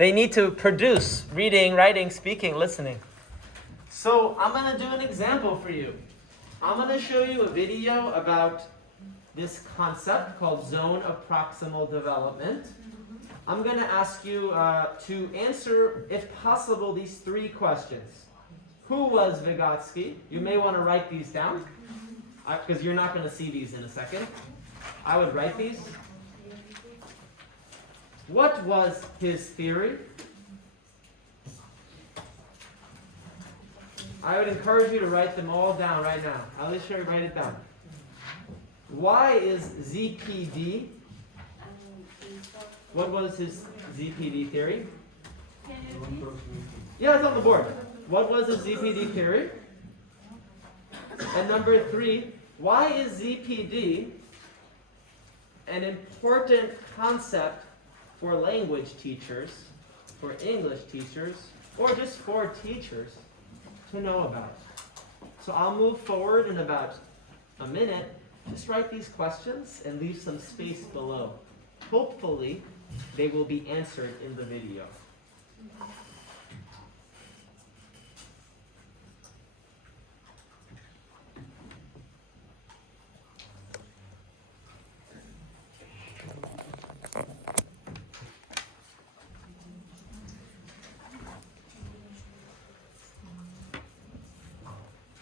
They need to produce reading, writing, speaking, listening. So I'm going to do an example for you. I'm going to show you a video about this concept called zone of proximal development. I'm going to ask you to answer, if possible, these three questions. Who was Vygotsky? You may want to write these down, because you're not going to see these in a second. I would write these. What was his theory? I would encourage you to write them all down right now. I'll just show you, write it down. Why is ZPD? What was his ZPD theory? Yeah, it's on the board. What was his ZPD theory? And number 3, why is ZPD an important concept for language teachers, for English teachers, or just for teachers to know about? So I'll move forward in about a minute. Just write these questions and leave some space below. Hopefully, they will be answered in the video.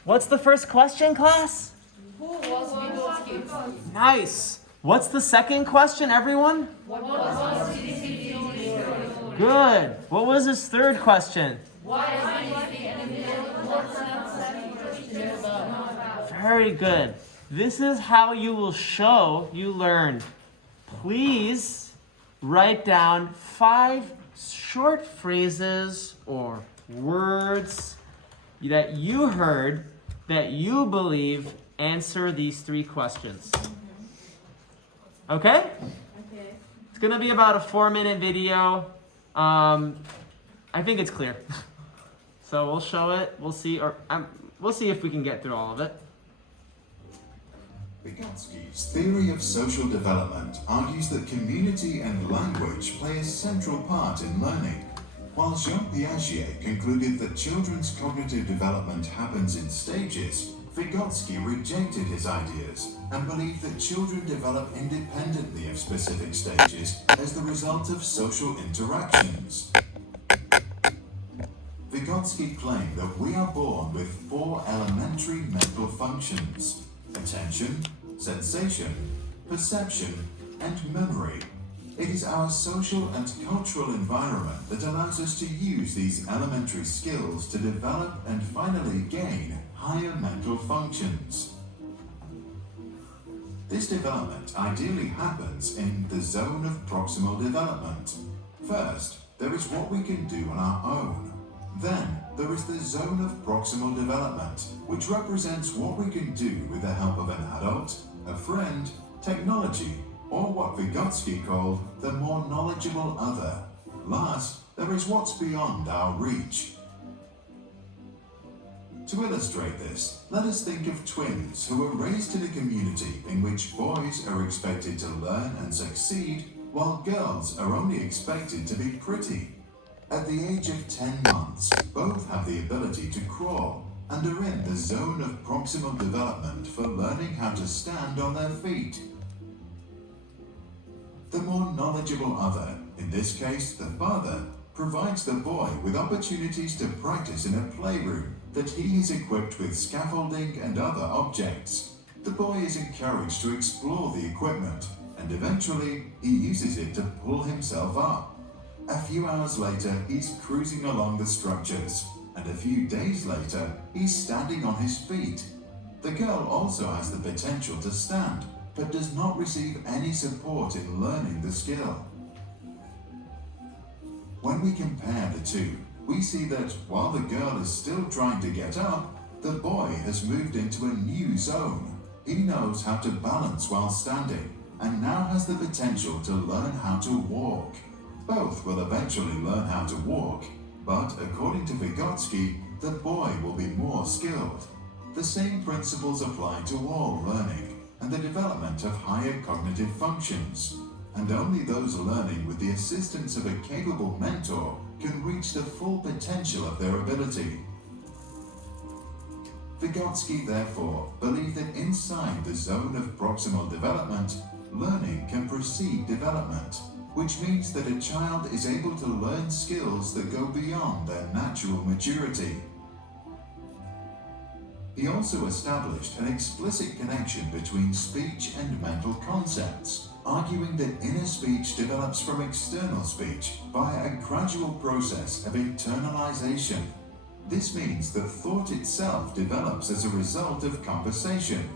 What's the first question, class? Who was Vygotsky? Nice. What's the second question, everyone? What was ZPD? Good. What was his third question? Why is ZPD an important concept to know about? Very good. This is how you will show you learned. Please write down 5 short phrases or words that you heard that you believe answer these 3 questions. Okay? Okay. It's going to be about a 4-minute video. I think it's clear. So we'll show it. We'll see, we'll see if we can get through all of it. Vygotsky's theory of social development argues that community and language play a central part in learning. While Jean Piaget concluded that children's cognitive development happens in stages, Vygotsky rejected his ideas and believed that children develop independently of specific stages as the result of social interactions. Vygotsky claimed that we are born with 4 elementary mental functions: attention, sensation, perception, and memory. It is our social and cultural environment that allows us to use these elementary skills to develop and finally gain higher mental functions. This development ideally happens in the zone of proximal development. First, there is what we can do on our own. Then, there is the zone of proximal development, which represents what we can do with the help of an adult, a friend, technology, or what Vygotsky called the more knowledgeable other. Last, there is what's beyond our reach. To illustrate this, let us think of twins who were raised in a community in which boys are expected to learn and succeed, while girls are only expected to be pretty. At the age of 10 months, both have the ability to crawl and are in the zone of proximal development for learning how to stand on their feet. The more knowledgeable other, in this case the father, provides the boy with opportunities to practice in a playroom that he is equipped with scaffolding and other objects. The boy is encouraged to explore the equipment, and eventually he uses it to pull himself up. A few hours later, he's cruising along the structures, and a few days later, he's standing on his feet. The girl also has the potential to stand, but does not receive any support in learning the skill. When we compare the two, we see that while the girl is still trying to get up, the boy has moved into a new zone. He knows how to balance while standing, and now has the potential to learn how to walk. Both will eventually learn how to walk, but according to Vygotsky, the boy will be more skilled. The same principles apply to all learning and the development of higher cognitive functions. and only those learning with the assistance of a capable mentor can reach the full potential of their ability. Vygotsky therefore believed that inside the zone of proximal development, learning can precede development, which means that a child is able to learn skills that go beyond their natural maturity. He also established an explicit connection between speech and mental concepts, arguing that inner speech develops from external speech via a gradual process of internalization. This means that thought itself develops as a result of conversation.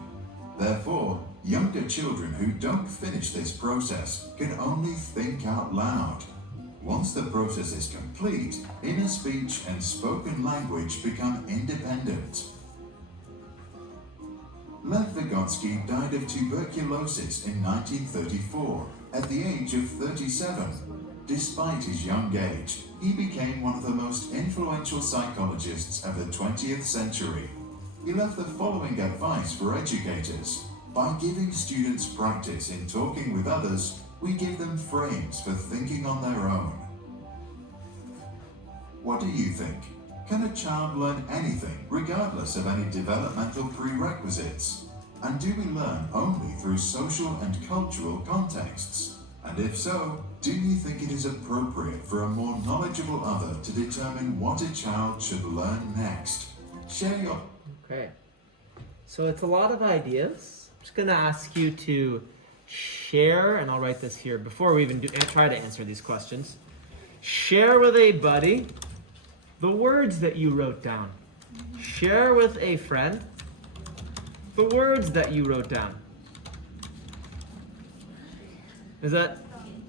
Therefore, younger children who don't finish this process can only think out loud. Once the process is complete, inner speech and spoken language become independent. Lev Vygotsky died of tuberculosis in 1934 at the age of 37. Despite his young age, he became one of the most influential psychologists of the 20th century. He left the following advice for educators. By giving students practice in talking with others, we give them frames for thinking on their own. What do you think? Can a child learn anything regardless of any developmental prerequisites? And do we learn only through social and cultural contexts? And if so, do you think it is appropriate for a more knowledgeable other to determine what a child should learn next? Share your... Okay. So it's a lot of ideas. I'm just going to ask you to share, and I'll write this here before we even try to answer these questions. Share with a buddy the words that you wrote down. Share with a friend the words that you wrote down. Is that,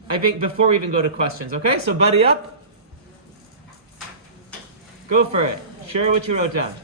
I think, before we even go to questions, okay? So buddy up. Go for it. Share what you wrote down.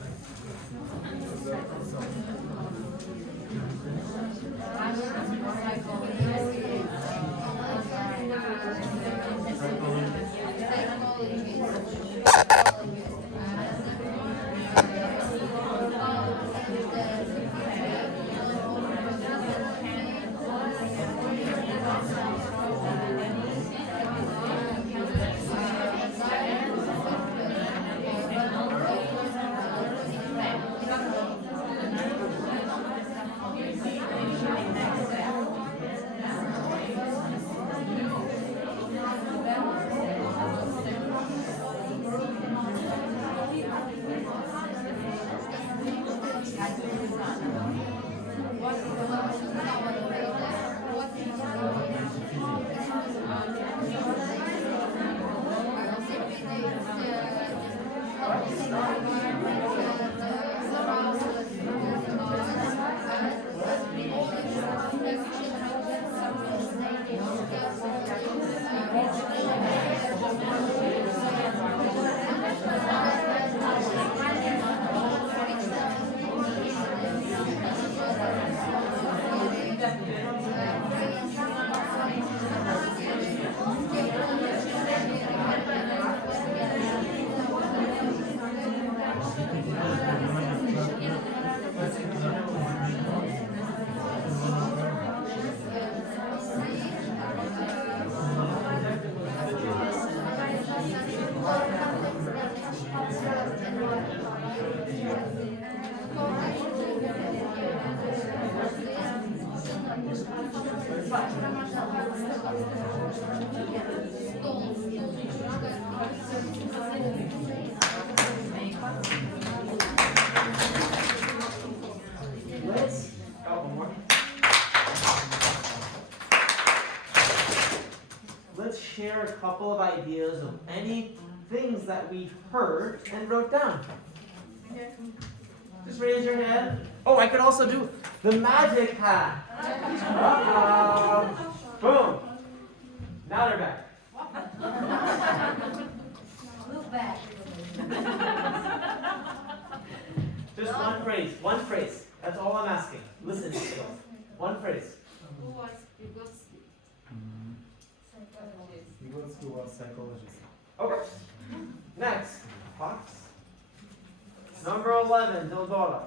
Let's share a couple of ideas of any things that we heard and wrote down. Okay. Just raise your hand. Oh, I could also do the magic hat. Boom. Now they're back. Move back. Just one phrase. One phrase. That's all I'm asking. Listen skills. One phrase. Who was Vygotsky? Vygotsky was psychologist. Okay. Next. Fox. Number 11, Dildora.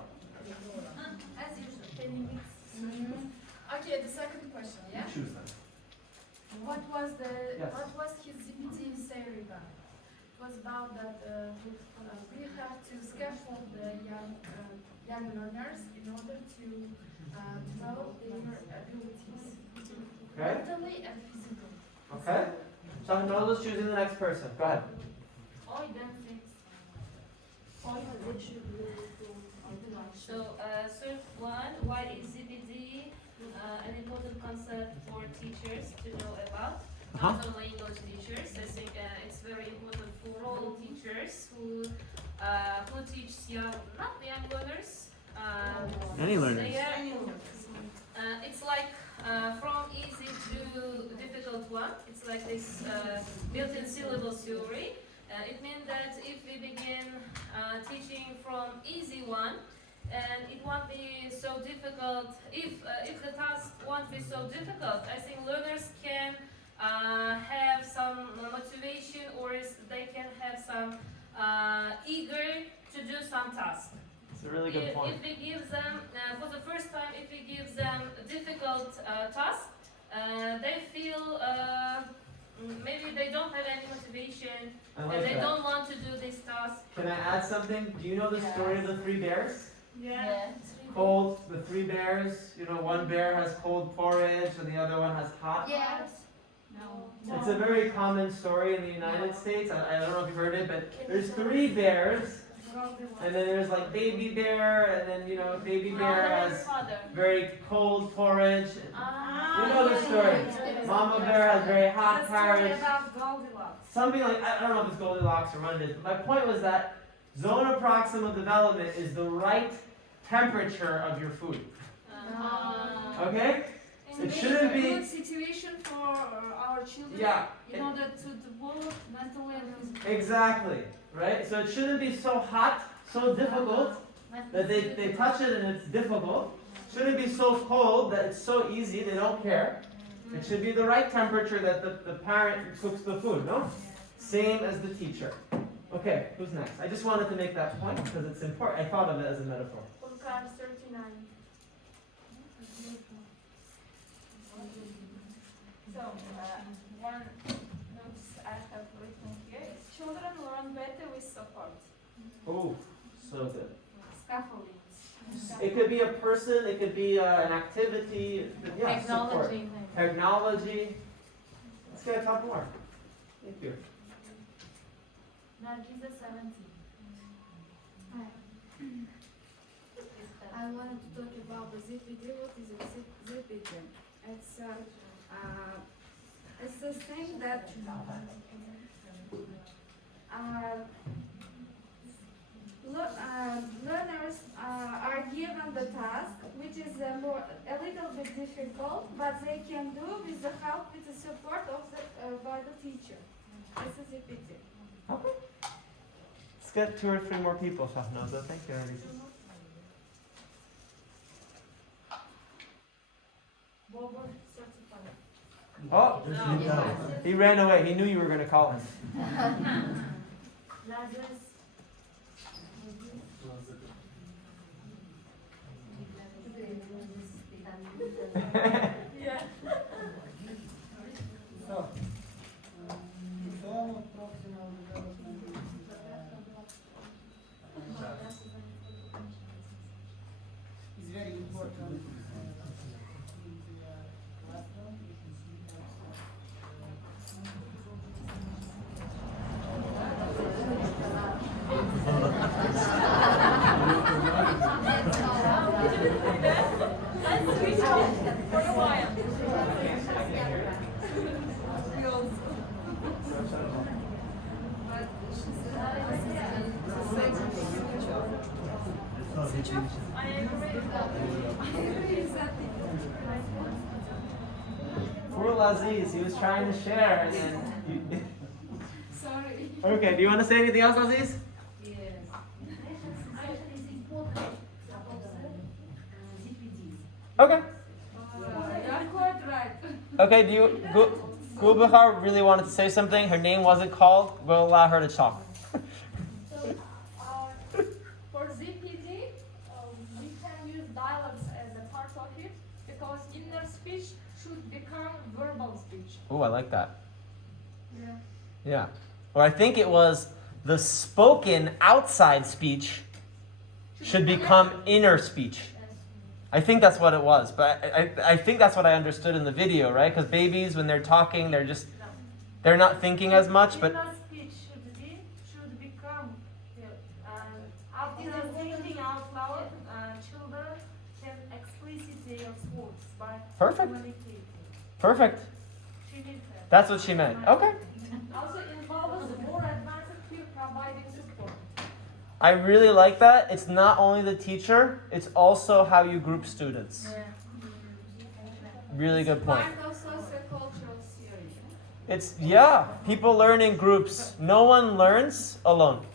As usual, 10 minutes. Okay, the second question, yeah? Choose them. What was Yes. his ZPD theory about? It was about that we have to scaffold the young learners in order to develop their abilities, Okay. mentally and physically. Okay. Shahnoza's choosing the next person. Go ahead. I don't think. So, third one, why is ZPD an important concept for teachers to know about? Not only English teachers. I think it's very important for all teachers who teach not young learners. Any learners. It's like from easy to difficult one. It's like this built-in syllable theory. It means that if we begin teaching from easy one, and it won't be so difficult. If the task won't be so difficult, I think learners can have some motivation, or they can have some eager to do some task. It's a really good point. If we give them, for the first time, if we give them a difficult task, they feel maybe they don't have any motivation, I and like they that. don't want to do this task. Can I add something? Do you know the story of the three bears? Yeah. Cold, the three bears. You know, one bear has cold porridge and the other one has hot. Yes. No. It's a very common story in the United States. I don't know if you've heard it, but there's three bears, and then there's like baby bear, and then baby bear has very cold porridge. You know the story. Mama bear has very hot porridge. Something like, I don't know if it's Goldilocks or what it is, but my point was that zone of proximal development is the right temperature of your food. Okay? It shouldn't a be. good situation for our children in order to develop mentally and physically. Exactly. Right? So it shouldn't be so hot, so difficult that they touch it and it's difficult. It shouldn't be so cold that it's so easy they don't care. It should be the right temperature that the parent cooks the food, no? Same as the teacher. Okay, who's next? I just wanted to make that point because it's important. I thought of it as a metaphor. Card 39. So, one note I have written here is children learn better with support. Oh, so good. Scaffolding. It could be a person, it could be an activity, yeah, support. Technology. Let's get a couple more. Thank you. Nargiza 17. I wanted to talk about the ZPD. What is a ZPD? It's the thing that learners are given the task, which is a little bit difficult, but they can do with the help, with the support of by the teacher. This is ZPD. Okay. Let's get 2 or 3 more people, Shahnoza. Thank you, Elisa. Oh, he ran away. He knew you were going to call him. Yeah. So, zone of proximal development is very important in the classroom. You can see Poor Aziz, he was trying to share and then Sorry. Okay, do you want to say anything else, Aziz? Okay. You're quite right. Okay, do you Gulbahar really wanted to say something? Her name wasn't called. We'll allow her to talk. For ZPD, we can use dialogues as a part of it because inner speech should become verbal speech. Oh, I like that. Yeah. Yeah. Or I think it was the spoken outside speech should become inner speech. I think that's what it was, but I think that's what I understood in the video, right? Because babies, when they're talking, they're not thinking as much, but Inner speech should become after thinking out loud. Children can explicitly of words by Perfect. communicating. perfect. She did that. That's what she meant. Okay. Also involves more advanced peer providing support. I really like that. It's not only the teacher, it's also how you group students. Really good point. Part of sociocultural theory. It's, yeah, people learn in groups. No one learns alone.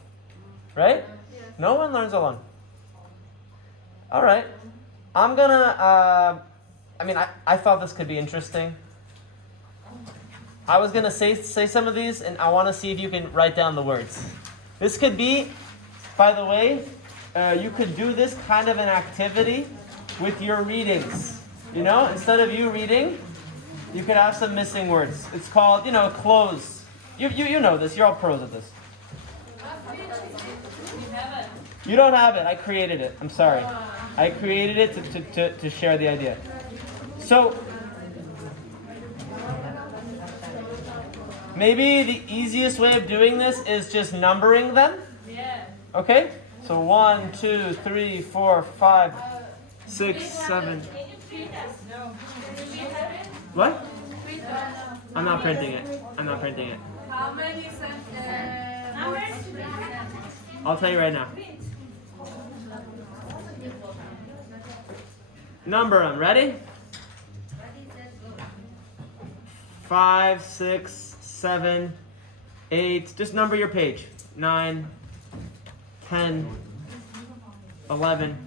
Right? Yes. No one learns alone. All right. I'm gonna, I thought this could be interesting. I was gonna say some of these, and I want to see if you can write down the words. This could be, by the way, you could do this kind of an activity with your readings. You know, instead of you reading, you could have some missing words. It's called, close. You know this. You're all pros at this. You don't have it. I created it. I'm sorry. I created it to share the idea. So, maybe the easiest way of doing this is just numbering them. Yeah. Okay? So 1, 2, 3, 4, 5, 6, 7. Can you treat us? No. Can we have it? What? I'm not printing it. I'm not printing it. How many Numbers? I'll tell you right now. Number them. Ready? 5, 6, 7, 8. Just number your page. 9, 10, 11.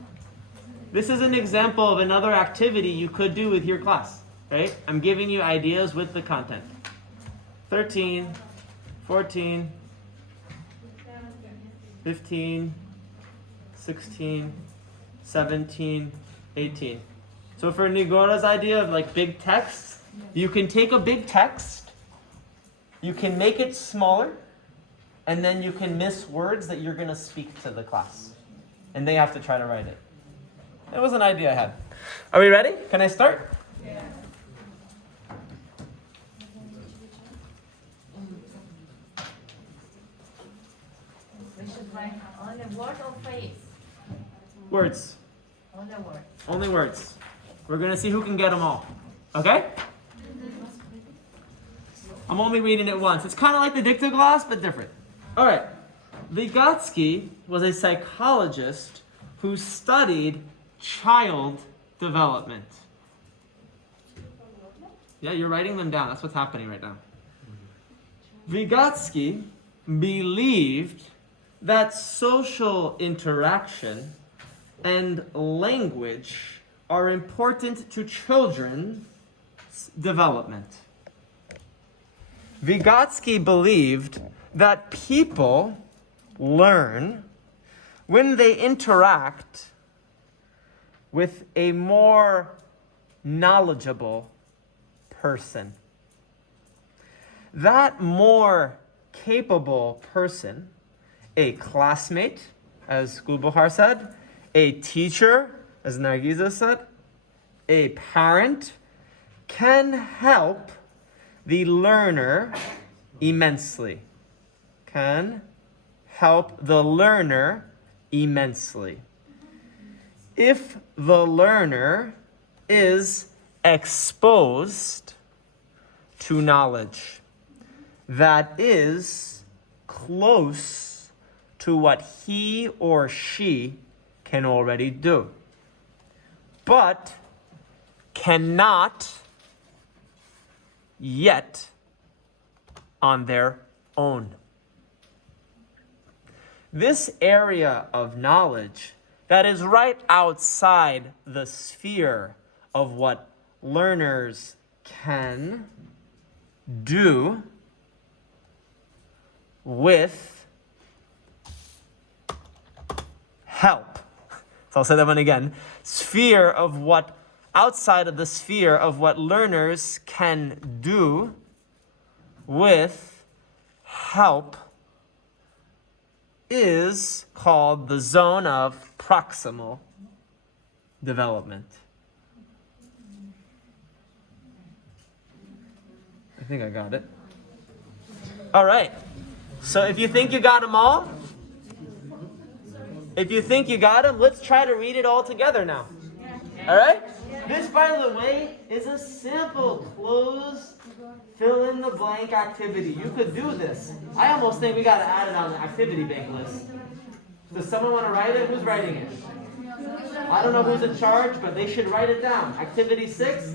This is an example of another activity you could do with your class. Right? I'm giving you ideas with the content. 13, 14, 15, 16, 17, 18. So for Nigora's idea of like big text, you can take a big text, you can make it smaller, and then you can miss words that you're going to speak to the class. And they have to try to write it. It was an idea I had. Are we ready? Can I start? Yeah. We should write only word or phrase. Words. Only word. Only words. We're going to see who can get them all. Okay? I'm only reading it once. It's kind of like the dictogloss, but different. All right. Vygotsky was a psychologist who studied child development. Yeah, you're writing them down. That's what's happening right now. Vygotsky believed that social interaction and language are important to children's development. Vygotsky believed that people learn when they interact with a more knowledgeable person. That more capable person, a classmate, as Gulbahar said, a teacher, as Nargiza said, a parent, can help the learner immensely. Can help the learner immensely. If the learner is exposed to knowledge that is close to what he or she can already do, but cannot yet on their own. This area of knowledge that is right outside the sphere of what learners can do with help. So I'll say that one again. Sphere of what outside of the sphere of what learners can do with help is called the zone of proximal development. I think I got it. All right. So if you think you got them all, let's try to read it all together now. All right? This, by the way, is a simple closed fill-in-the-blank activity. You could do this. I almost think we got to add it on the activity bank list. Does someone want to write it? Who's writing it? I don't know who's in charge, but they should write it down. Activity 6,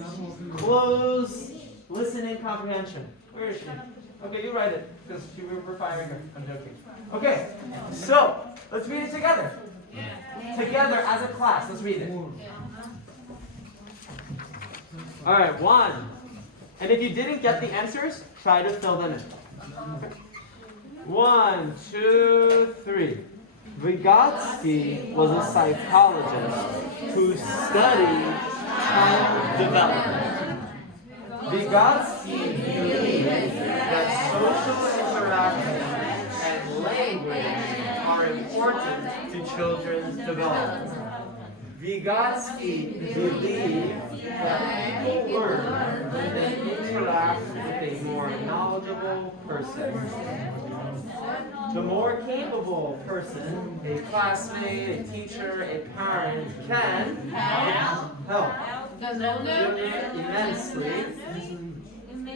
close listening comprehension. Where is she? Okay, you write it, because we're firing her. I'm joking. Okay, so let's read it together. Together as a class. Let's read it. All right, 1. And if you didn't get the answers, try to fill them in. 1, 2, 3. Vygotsky was a psychologist who studied child development. Vygotsky believed that social interaction and language are important to children's development. Vygotsky believed that people learn when they interact with a more knowledgeable person. The more capable person, a classmate, a teacher, a parent, can help immensely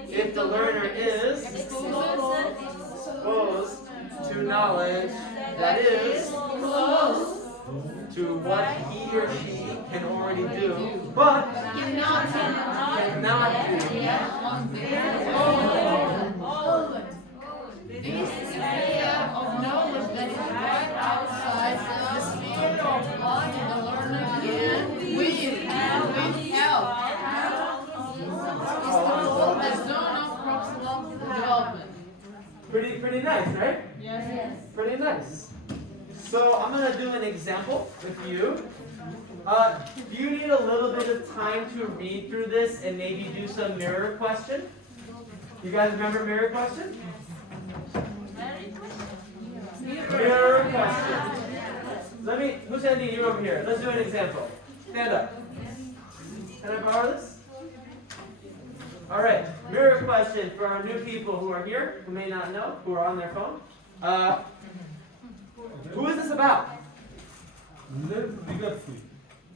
if the learner is exposed to knowledge that is close to what he or she can already do, but cannot do. This is an area of knowledge that is right outside the sphere of what the learner can with help. It's called the zone of proximal development. Pretty nice, right? Yes. Pretty nice. So I'm going to do an example with you. You need a little bit of time to read through this and maybe do some mirror question. You guys remember mirror question? Mirror question. Who's Andy? You over here. Let's do an example. Stand up. Can I borrow this? All right. Mirror question for our new people who are here, who may not know, who are on their phone. Who is this about? Vygotsky.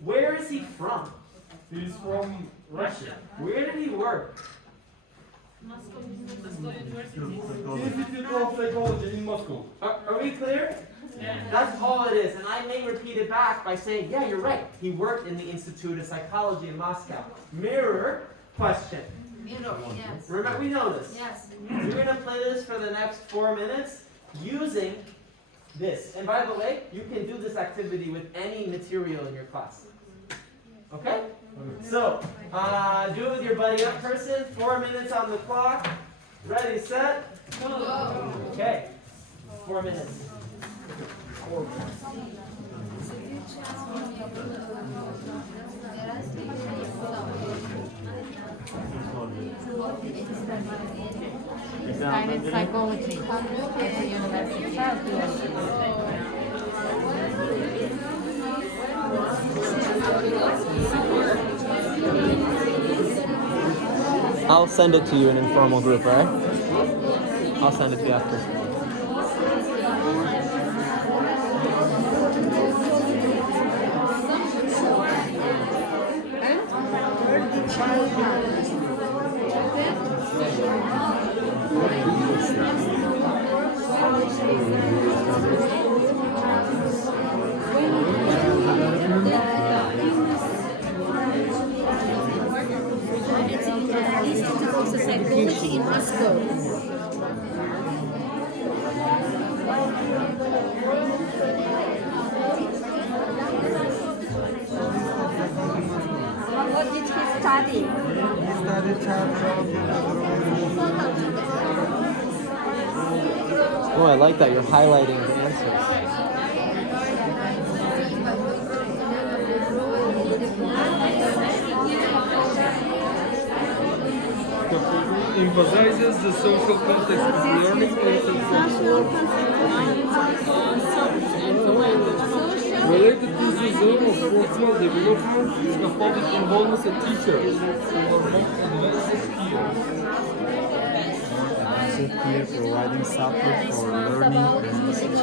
Where is he from? He's from Russia. Where did he work? Institute of Psychology in Moscow. Are we clear? Yeah. That's all it is. And I may repeat it back by saying, yeah, you're right. He worked in the Institute of Psychology in Moscow. Mirror question. Yes. Remember, we know this. Yes. We're going to play this for the next 4 minutes using this. And by the way, you can do this activity with any material in your class. Okay? So, do it with your buddy up person. 4 minutes on the clock. Ready, set, go. Okay. 4 minutes. Studied psychology at the University I'll send it to you in an informal group, all right? I'll send it to you after. Institute of Psychology in Moscow. What did he study? He studied child development. Oh, I like that. You're highlighting the answers. emphasizes the social context of learning related to the zone of proximal development, scaffolding involves a teacher who advances here. Here providing support for learning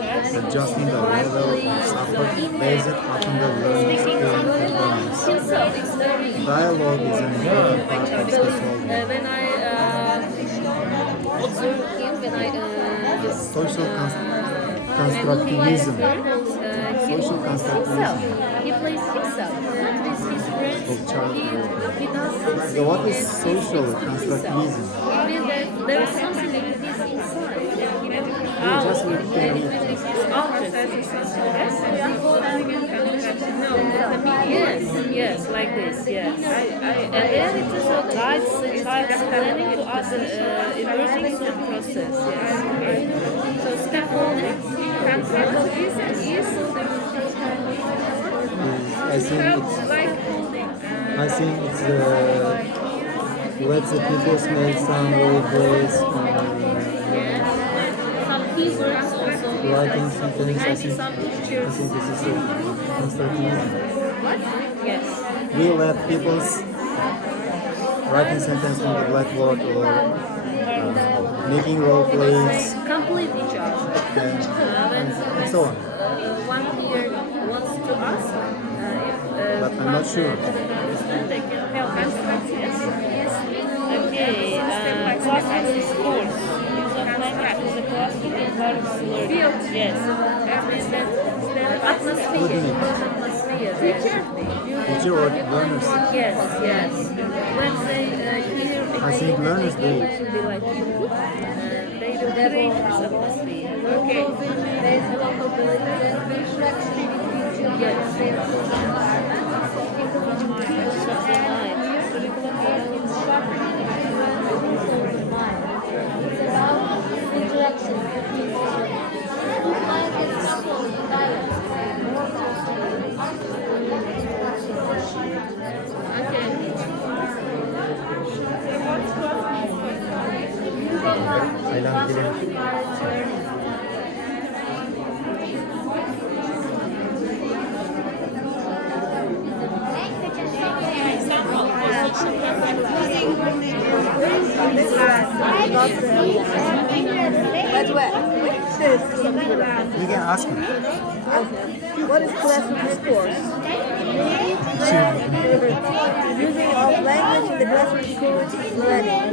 and adjusting the level of support based upon the learning skill performance. Dialogue is an important part of scaffolding. When I observe him, when I Social constructivism. Social constructivism. he plays himself, not with his friends. Of child He does something. So what is social constructivism? I mean that there is something like this inside. Just read the Yes, yes, like this, yes. And then it is a guide explaining to us emerging through process, yes. So scaffolding can tackle this and is I think it's let the people make some role plays, some keywords also. writing sentences. I think Some pictures. this is a constructivism. What? Yes. We let people's writing sentences on the blackboard or making role plays Complete each other. and so on. One here wants to ask if But I'm not sure. they can help us. Yes. Okay. Class is course. Use of language is a class that involves learning. Yes. Atmosphere. What do you mean? Atmosphere. Teacher or learners? Yes. Yes. When they hear I think learners do it. they like input, they will create this atmosphere. Okay. There is a lot of yes. You can ask me. What is classroom course? Using of language in the classroom course learning.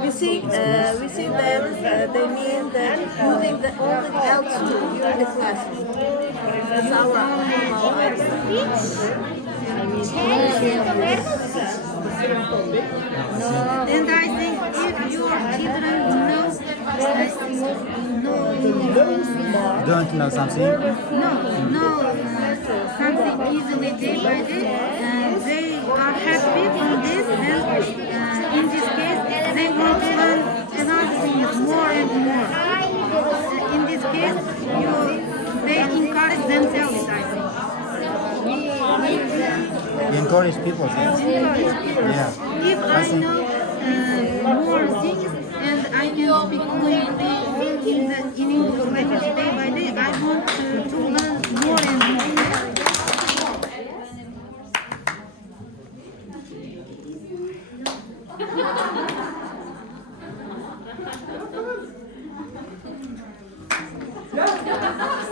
We see that they mean that using the all the helps to in the classroom. That's how I And I think if your children know Don't know something? something easily day by day, they are happy in this, and in this case, they want to learn another things more and more. In this case, they encourage themselves, I think. Encourage people. Yeah. If I know more things and I can speak fluently in English language day by day, I want to learn more and more.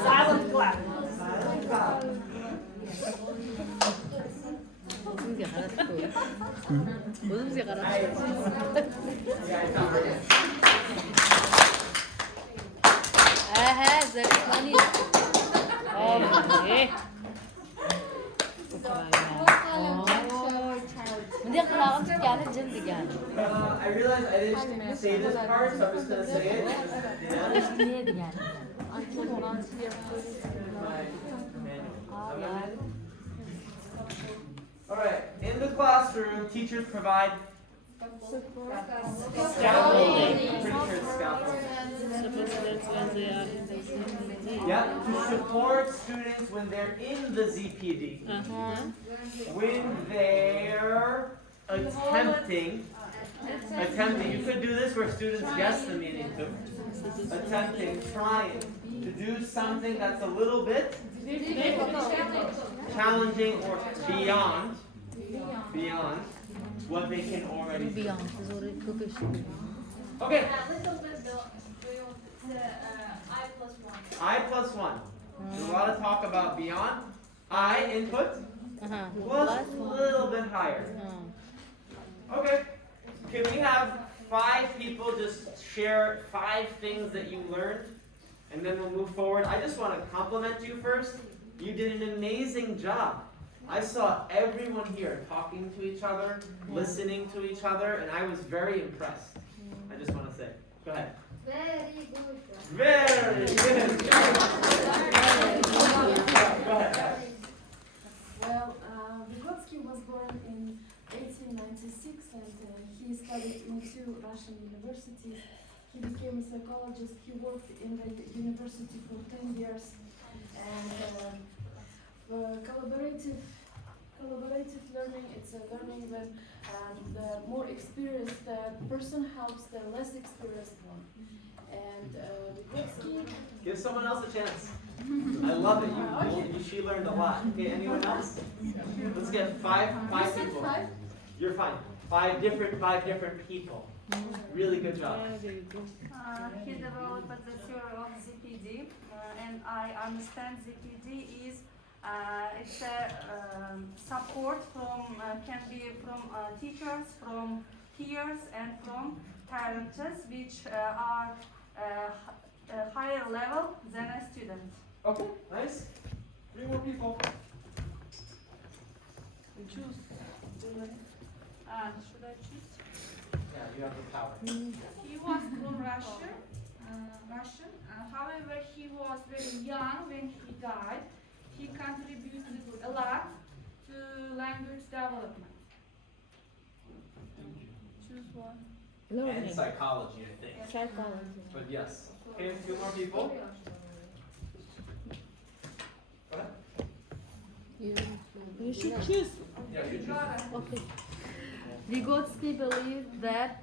Silent clap. I realized I didn't say this part, so I'm just going to say it. Yeah. Alright, in the classroom, teachers provide scaffolding. Pretty sure it's scaffolding. Yeah, to support students when they're in the ZPD. When they're attempting Attempting. You could do this where students guess the meaning too. Attempting, trying to do something that's a little bit challenging or beyond what they can already do. Okay. Little bit the I plus 1. I plus 1. There's a lot of talk about beyond. I input plus a little bit higher. Okay. Can we have 5 people just share 5 things that you learned? And then we'll move forward. I just want to compliment you first. You did an amazing job. I saw everyone here talking to each other, listening to each other, and I was very impressed. I just want to say. Go ahead. Very good. Very good. Go ahead. Well, Vygotsky was born in 1896 and he studied in 2 Russian universities. He became a psychologist. He worked in the university for 10 years. And collaborative learning, it's a learning when the more experienced person helps the less experienced one. And Vygotsky... Give someone else a chance. I love it. She learned a lot. Okay, anyone else? Let's get five people. 5? You're fine. 5 different people. Really good job. He developed the theory of ZPD, and I understand ZPD is it's a support from can be from teachers, from peers, and from parents, which are higher level than a student. Okay, nice. 3 more people. Choose. Should I choose? Yeah, you have the power. He was from Russia, Russian. However, he was very young when he died. He contributed a lot to language development. Choose one. And psychology, I think. Psychology. But yes. Okay, 2 more people. Go ahead. You should choose. Yeah, you choose. Okay. Vygotsky believed that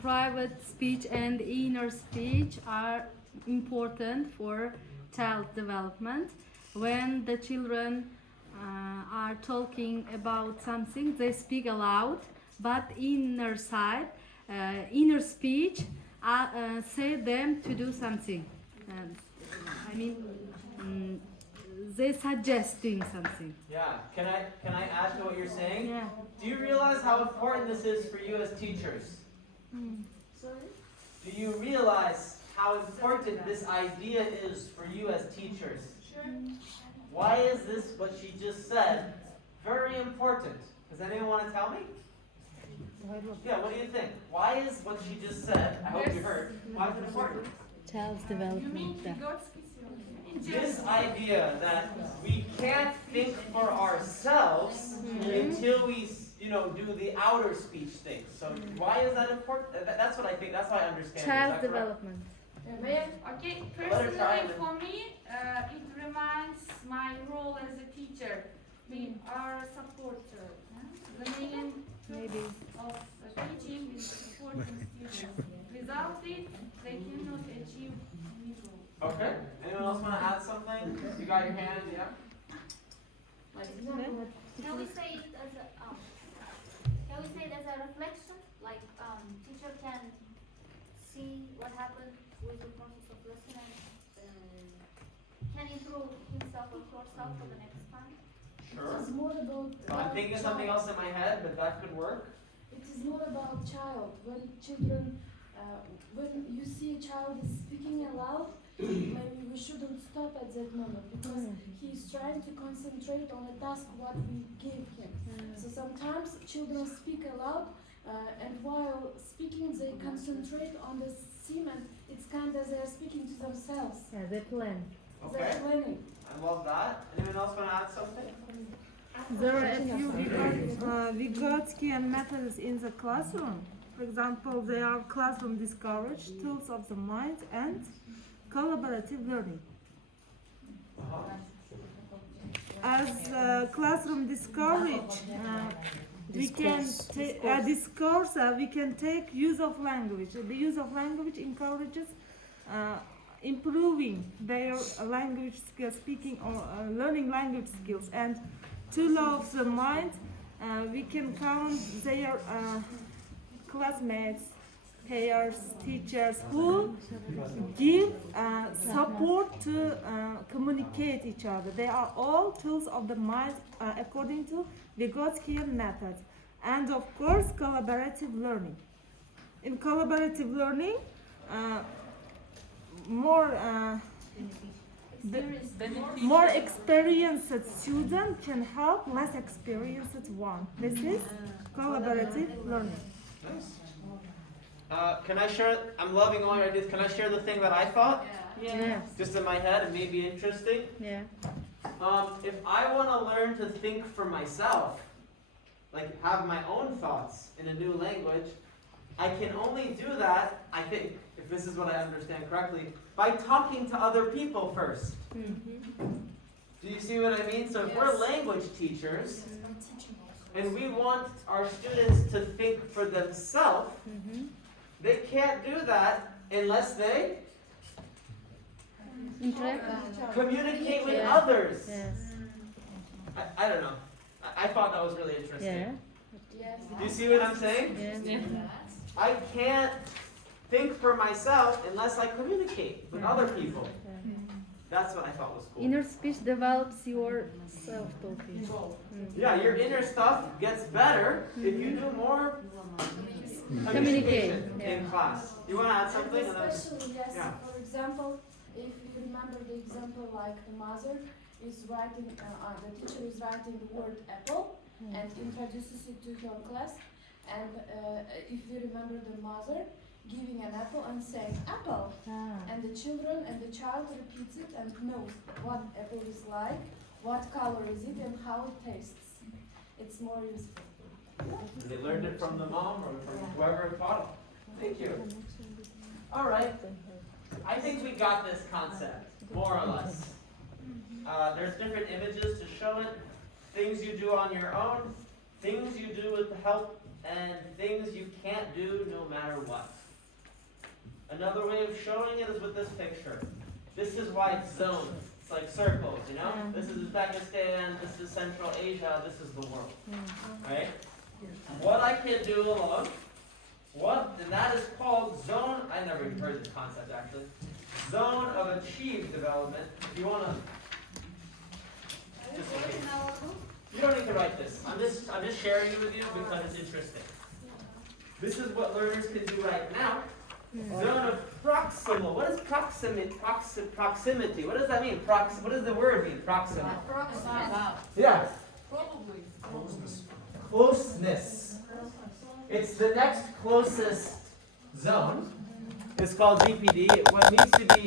private speech and inner speech are important for child development. When the children are talking about something, they speak aloud, but inner speech say them to do something. They suggest doing something. Yeah. Can I add to what you're saying? Yeah. Do you realize how important this is for you as teachers? Sorry? Do you realize how important this idea is for you as teachers? Sure. Why is this, what she just said, very important? Does anyone want to tell me? Yeah, what do you think? Why is what she just said, I hope you heard, why is it important? Child's You mean development. Vygotsky's theory? This idea that we can't think for ourselves until we, do the outer speech thing. So why is that important? That's what I think. That's why I understand. Child's development. Okay, personally for me, it reminds my role as a teacher. We are a supporter. The main purpose of teaching is supporting students. Without it, they cannot achieve any goal. Okay. Anyone else want to add something? You got your hand, yeah? Can we say it as a reflection? Like teacher can see what happened with the process of listening, can improve himself or herself for the next time. Sure. It is more about I'm thinking of something else in my head, but that could work. It is more about child. When children, when you see a child is speaking aloud, maybe we shouldn't stop at that moment because he's trying to concentrate on a task what we gave him. So sometimes children speak aloud, and while speaking they concentrate on the scene, and it's kind of they're speaking to themselves. Yeah, they plan. Okay. They're planning. I love that. Anyone else want to add something? There are a few Vygotskian methods in the classroom. For example, there are classroom discourage, tools of the mind, and collaborative learning. As classroom discourage, we can discourse. We can take use of language. The use of language encourages improving their language skills, speaking or learning language skills. And tool of the mind, we can count their classmates, peers, teachers who give support to communicate each other. They are all tools of the mind according to Vygotskian method. And of course, collaborative learning. In collaborative learning, more experienced student can help less experienced one. This is collaborative learning. Can I share? I'm loving all your ideas. Can I share the thing that I thought? Yeah. Just in my head, it may be interesting. Yeah. If I want to learn to think for myself, like have my own thoughts in a new language, I can only do that, I think, if this is what I understand correctly, by talking to other people first. Do you see what I mean? So if we're language teachers, and we want our students to think for themselves, they can't do that unless they communicate with others. Yes. I don't know. I thought that was really interesting. Yeah. Do you see what I'm saying? Yes. I can't think for myself unless I communicate with other people. That's what I thought was cool. Inner speech develops your self-talking. Yeah, your inner stuff gets better if you do more communication in class. You want to add something? Especially, yes. Yeah. For example, if you remember the example like the mother is writing, the teacher is writing the word apple and introduces it to her class. And if you remember the mother giving an apple and saying apple, and the children and the child repeats it and knows what apple is like, what color is it, and how it tastes. It's more useful. They learned it from the mom or from whoever taught them. Thank you. All right. I think we got this concept, more or less. There's different images to show it. Things you do on your own, things you do with the help, and things you can't do no matter what. Another way of showing it is with this picture. This is why it's zones. It's like circles, you know? This is Uzbekistan, this is Central Asia, this is the world. Right? What I can do alone, and that is called zone, I never even heard this concept actually, zone of achieved development. If you want to, you don't need to write this. I'm just sharing it with you because it's interesting. This is what learners can do right now. Zone of proximal. What is proximity? Proximity. What does that mean? What does the word mean? Proximal. Yeah. Probably. Closeness. It's the next closest zone. It's called ZPD. What needs to be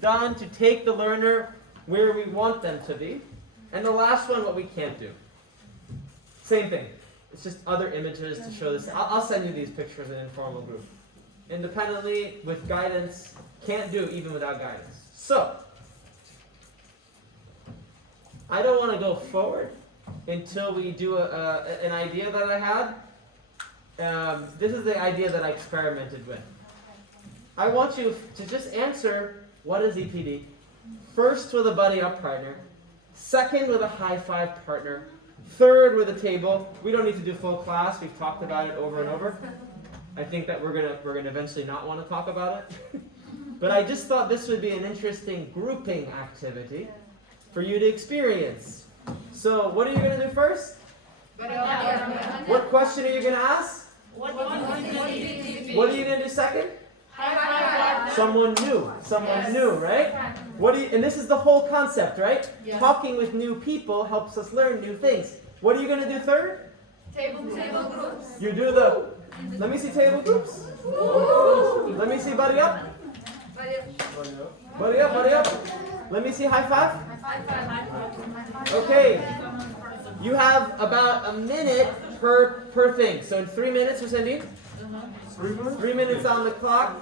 done to take the learner where we want them to be. And the last one, what we can't do. Same thing. It's just other images to show this. I'll send you these pictures in an informal group. Independently, with guidance, can't do even without guidance. So, I don't want to go forward until we do an idea that I had. This is the idea that I experimented with. I want you to just answer, what is EPD? First with a buddy up partner. Second with a high five partner. Third with a table. We don't need to do full class. We've talked about it over and over. I think that we're gonna eventually not want to talk about it. But I just thought this would be an interesting grouping activity for you to experience. So what are you going to do first? What question are you going to ask? What are you going to do second? Someone new, right? And this is the whole concept, right? Yeah. Talking with new people helps us learn new things. What are you going to do third? Table groups. You do let me see table groups. Let me see buddy up. Buddy up. Let me see high five. Okay. You have about a minute per thing. So in 3 minutes, you're sending? 3 minutes on the clock.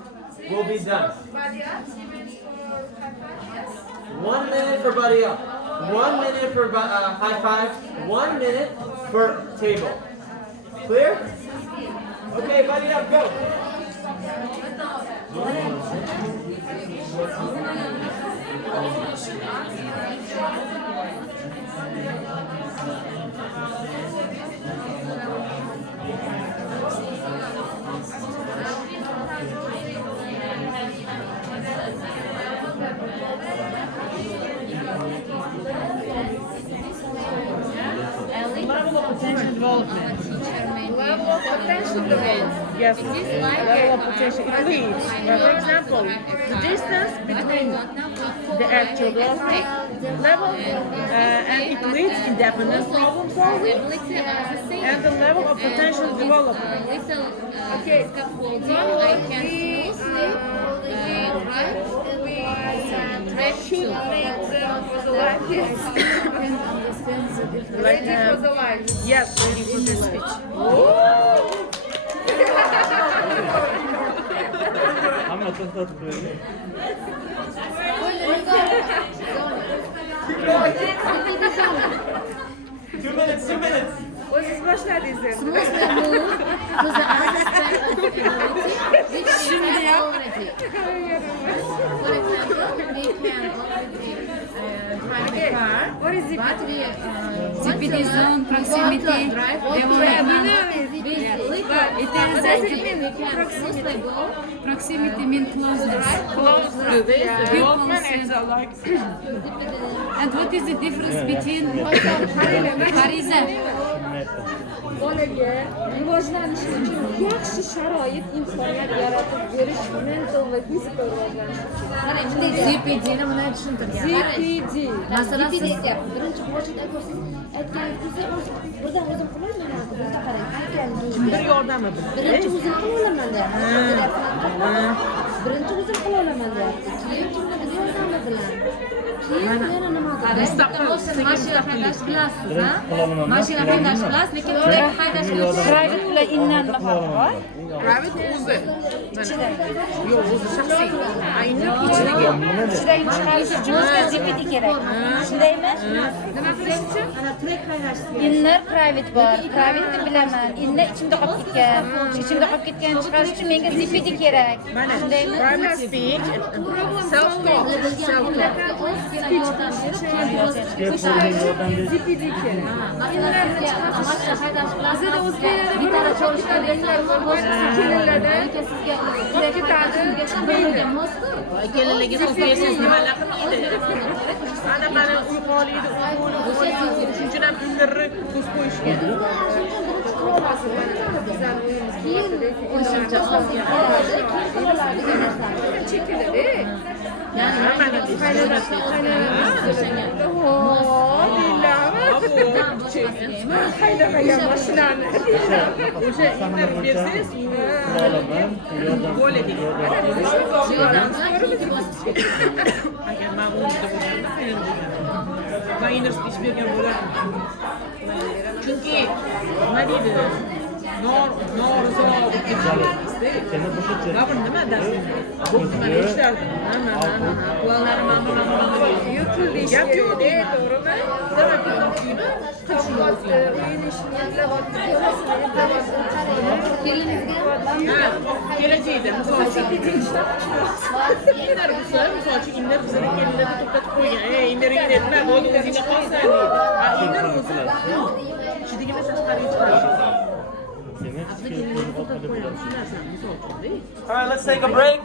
We'll be done. 1 minute for buddy up. 1 minute for high five. 1 minute for table. Clear? Okay, buddy up, go. Level of potential development. Level of potential development. Yes, level of potential. It leads. For example, the distance between the actual graphic level and it leads independent problem solving and the level of potential development. Okay, should make them for the life. Yes. Ready for the life. Yes, ready for the life. Ama çok böyle. Two minutes. Başladıyız. Mostly move to the other side of the reality, which we have already. For example, we can already drive a car, What is it? but we ZPD zone, proximity, development. it is proximity. Proximity means closeness. Development is like And what is the difference between Hariza? Bolaga rivojlanishi uchun yaxshi sharoit, imkoniyat yaratib berish mental va physical rivojlanish uchun. Mana bunday ZPDni buni tushuntirgan. ZPD. Masalan, siz birinchi boshida aytganingizdek, birdan o'zim qilaman, birdan qarang, aytganingizdek. bir yordami bilan. Birinchi o'zim qila olaman deyapti. Birinchi o'zim qila olaman deyapti. Keyin kimnidir yordami bilan. Keyin yana nima Mashina haydash bilasiz, ha? Mashina haydash bilasiz, lekin ular haydash Private bilan innan farqi bor. Private o'zi. Yo'q, o'zi shaxsiy. Ayni ichidagi chiqarish uchun o'zga ZPD kerak. Shundaymi? Nima qilish uchun? Inner private bor. Private bilaman. Inner ichimda qolib ketgan. Ichimda qolib ketgan chiqarish uchun menga ZPD kerak. Mana Shundaymi? private speech, self talk, ZPD kerak. Bizda o'zga bitta kelinlarda Kelinligiz o'zgarsiz nimalar qilmaydi? Ana mana uy qoliydi, uchinchi ham indirni ko'z qo'yishgan. Chekiladi. Mana haydamagan mashinani o'sha indir bersangiz bo'ladi. Agar men o'zimda bo'lganda men indir speech bergan bo'lardim. Chunki nima deydi? Norizo bo'lib ketishdi. Gapir nimada? Mana ishlardim. Planlarim mana gap yo'q deydi, to'g'rimi? Kelajakda misol uchun indir bo'lsa, misol uchun indir bizani kelinlarni to'xtatib qo'ygan. Indiring dedilar, bo'ldi o'zingga qolsan deydi. Indir o'zi ichidagi narsani chiqarib chiqarish. All right, let's take a break.